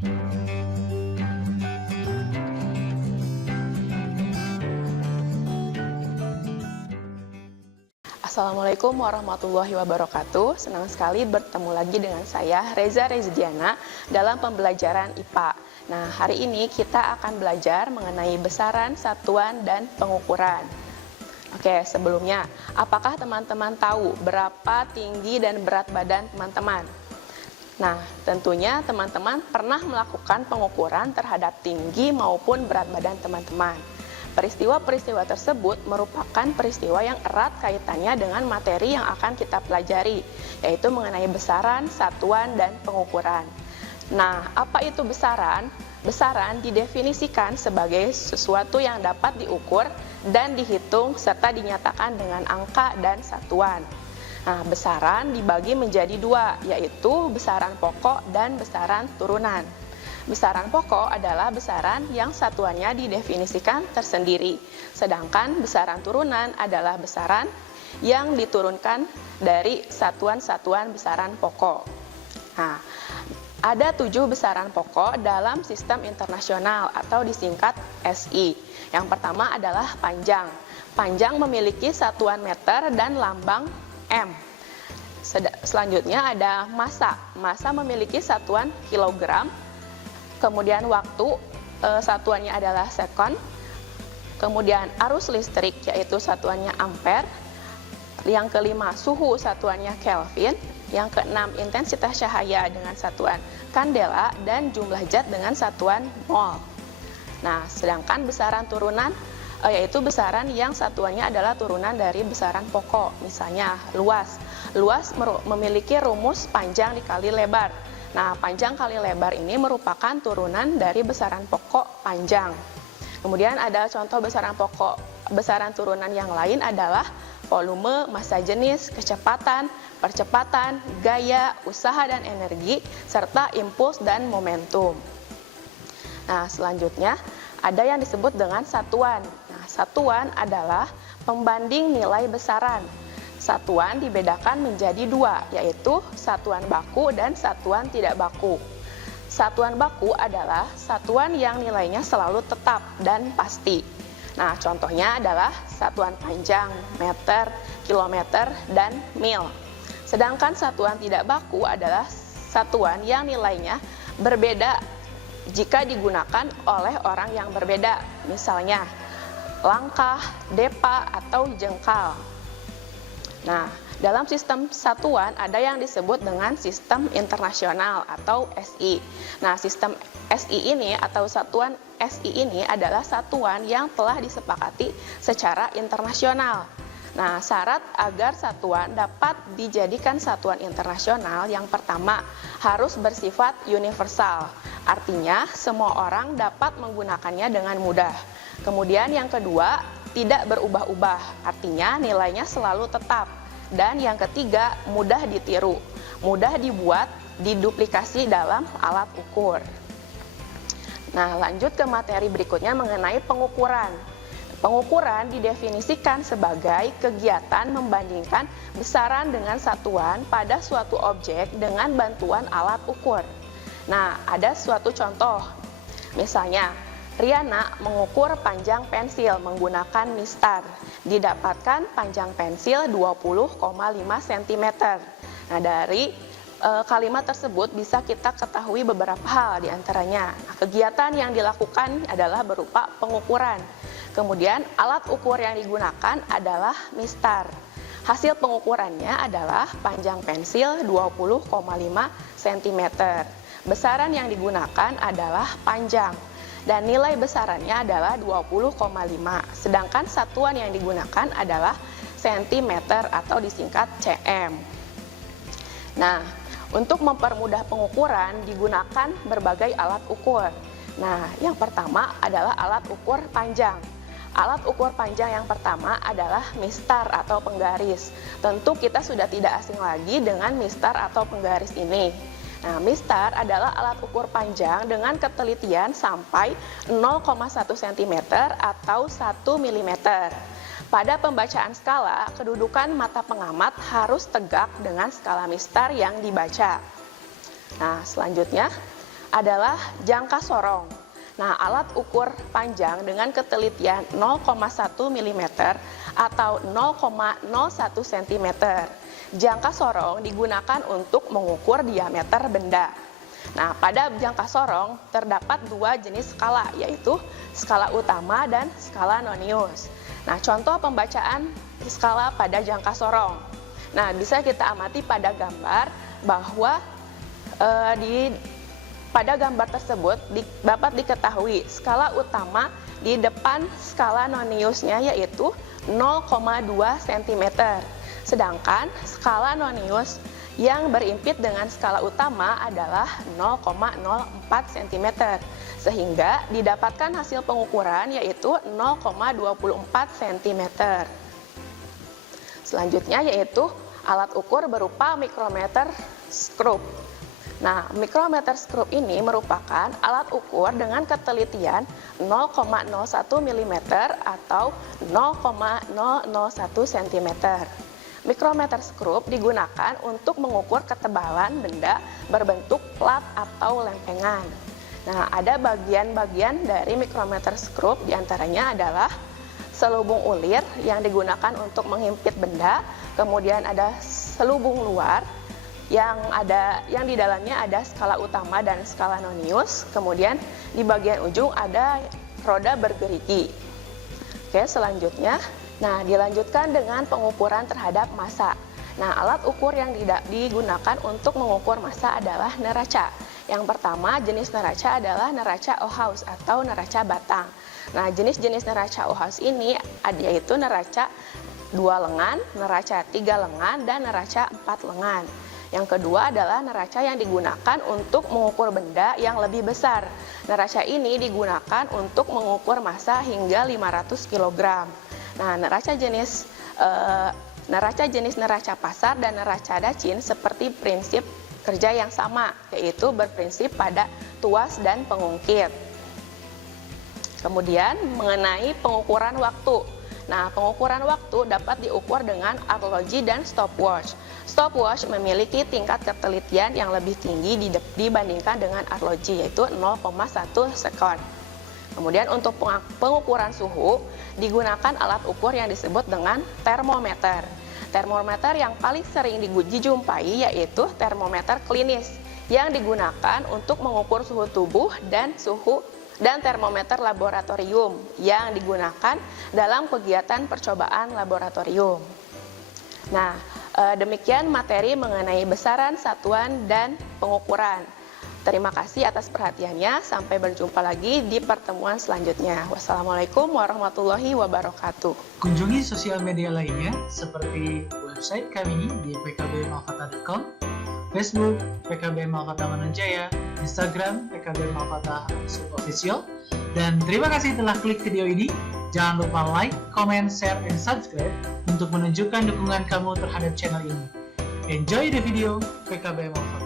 Assalamualaikum warahmatullahi wabarakatuh. Senang sekali bertemu lagi dengan saya, Reza Rezdiana, dalam pembelajaran IPA. Nah, hari ini kita akan belajar mengenai besaran, satuan, dan pengukuran. Oke, sebelumnya, apakah teman-teman tahu berapa tinggi dan berat badan teman-teman? Nah, tentunya teman-teman pernah melakukan pengukuran terhadap tinggi maupun berat badan teman-teman. Peristiwa-peristiwa tersebut merupakan peristiwa yang erat kaitannya dengan materi yang akan kita pelajari, yaitu mengenai besaran, satuan, dan pengukuran. Nah, apa itu besaran? Besaran didefinisikan sebagai sesuatu yang dapat diukur dan dihitung serta dinyatakan dengan angka dan satuan. Nah, besaran dibagi menjadi dua, yaitu besaran pokok dan besaran turunan. Besaran pokok adalah besaran yang satuannya didefinisikan tersendiri, sedangkan besaran turunan adalah besaran yang diturunkan dari satuan-satuan besaran pokok. Nah, ada 7 besaran pokok dalam sistem internasional atau disingkat SI. Yang pertama adalah panjang. Panjang memiliki satuan meter dan lambang M. Selanjutnya ada massa. Massa memiliki satuan kilogram. Kemudian waktu, satuannya adalah sekon. Kemudian arus listrik, yaitu satuannya ampere. Yang kelima, suhu, satuannya Kelvin. Yang keenam, intensitas cahaya dengan satuan kandela. Dan jumlah zat dengan satuan mol. Nah, sedangkan besaran turunan, yaitu besaran yang satuannya adalah turunan dari besaran pokok. Misalnya, luas. Luas memiliki rumus panjang dikali lebar. Nah, panjang kali lebar ini merupakan turunan dari besaran pokok panjang. Kemudian ada contoh besaran pokok, besaran turunan yang lain adalah volume, massa jenis, kecepatan, percepatan, gaya, usaha dan energi, serta impuls dan momentum. Nah, selanjutnya ada yang disebut dengan satuan. Nah, satuan adalah pembanding nilai besaran. Satuan dibedakan menjadi dua, yaitu satuan baku dan satuan tidak baku. Satuan baku adalah satuan yang nilainya selalu tetap dan pasti. Nah, contohnya adalah satuan panjang, meter, kilometer, dan mil. Sedangkan satuan tidak baku adalah satuan yang nilainya berbeda jika digunakan oleh orang yang berbeda. Misalnya, langkah, depa, atau jengkal. Nah, dalam sistem satuan ada yang disebut dengan sistem internasional atau SI. Nah, sistem SI ini atau satuan SI ini adalah satuan yang telah disepakati secara internasional. Nah, syarat agar satuan dapat dijadikan satuan internasional yang pertama harus bersifat universal. Artinya, semua orang dapat menggunakannya dengan mudah. Kemudian yang kedua, tidak berubah-ubah, artinya nilainya selalu tetap. Dan yang ketiga, mudah ditiru, mudah dibuat, diduplikasi dalam alat ukur. Nah, lanjut ke materi berikutnya mengenai pengukuran. Pengukuran didefinisikan sebagai kegiatan membandingkan besaran dengan satuan pada suatu objek dengan bantuan alat ukur. Nah, ada suatu contoh, misalnya, Riana mengukur panjang pensil menggunakan mistar. Didapatkan panjang pensil 20,5 cm. Nah, dari kalimat tersebut bisa kita ketahui beberapa hal diantaranya. Nah, kegiatan yang dilakukan adalah berupa pengukuran. Kemudian alat ukur yang digunakan adalah mistar. Hasil pengukurannya adalah panjang pensil 20,5 cm. Besaran yang digunakan adalah panjang. Dan nilai besarannya adalah 20,5, sedangkan satuan yang digunakan adalah cm atau disingkat cm. Nah, untuk mempermudah pengukuran digunakan berbagai alat ukur. Nah, yang pertama adalah alat ukur panjang. Alat ukur panjang yang pertama adalah mistar atau penggaris. Tentu kita sudah tidak asing lagi dengan mistar atau penggaris ini. Nah, mistar adalah alat ukur panjang dengan ketelitian sampai 0,1 cm atau 1 mm. Pada pembacaan skala, kedudukan mata pengamat harus tegak dengan skala mistar yang dibaca. Nah, selanjutnya adalah jangka sorong. Nah, alat ukur panjang dengan ketelitian 0,1 mm atau 0,01 cm. Jangka sorong digunakan untuk mengukur diameter benda. Nah, pada jangka sorong terdapat dua jenis skala, yaitu skala utama dan skala nonius. Nah, contoh pembacaan skala pada jangka sorong. Nah, bisa kita amati pada gambar bahwa pada gambar tersebut dapat diketahui skala utama di depan skala noniusnya yaitu 0,2 cm. Sedangkan skala nonius yang berimpit dengan skala utama adalah 0,04 cm. Sehingga didapatkan hasil pengukuran yaitu 0,24 cm. Selanjutnya yaitu alat ukur berupa mikrometer skrup. Nah, mikrometer skrup ini merupakan alat ukur dengan ketelitian 0,01 mm atau 0,001 cm. Mikrometer skrup digunakan untuk mengukur ketebalan benda berbentuk plat atau lempengan. Nah, ada bagian-bagian dari mikrometer skrup, diantaranya adalah selubung ulir yang digunakan untuk menghimpit benda, kemudian ada selubung luar, yang di dalamnya ada skala utama dan skala nonius, kemudian di bagian ujung ada roda bergerigi. Oke, selanjutnya, nah dilanjutkan dengan pengukuran terhadap massa. Nah, alat ukur yang digunakan untuk mengukur massa adalah neraca. Yang pertama, jenis neraca adalah neraca Ohaus atau neraca batang. Nah, jenis-jenis neraca Ohaus ini yaitu neraca 2 lengan, neraca 3 lengan, dan neraca 4 lengan. Yang kedua adalah neraca yang digunakan untuk mengukur benda yang lebih besar. Neraca ini digunakan untuk mengukur massa hingga 500 kg. Nah, neraca jenis neraca pasar dan neraca dacin seperti prinsip kerja yang sama, yaitu berprinsip pada tuas dan pengungkit. Kemudian mengenai pengukuran waktu. Nah, pengukuran waktu dapat diukur dengan arloji dan stopwatch. Stopwatch memiliki tingkat ketelitian yang lebih tinggi dibandingkan dengan arloji, yaitu 0,1 sekon. Kemudian untuk pengukuran suhu digunakan alat ukur yang disebut dengan termometer. Termometer yang paling sering dijumpai yaitu termometer klinis yang digunakan untuk mengukur suhu tubuh dan termometer laboratorium yang digunakan dalam kegiatan percobaan laboratorium. Nah, demikian materi mengenai besaran, satuan, dan pengukuran. Terima kasih atas perhatiannya. Sampai berjumpa lagi di pertemuan selanjutnya. Wassalamualaikum warahmatullahi wabarakatuh. Kunjungi sosial media lainnya seperti website kami di pkbmalkata.com, Facebook PKB Malkata Manunjaya, Instagram PKB Malkata _official. Dan terima kasih telah klik video ini. Jangan lupa like, comment, share, and subscribe untuk menunjukkan dukungan kamu terhadap channel ini. Enjoy the video PKB Malkata.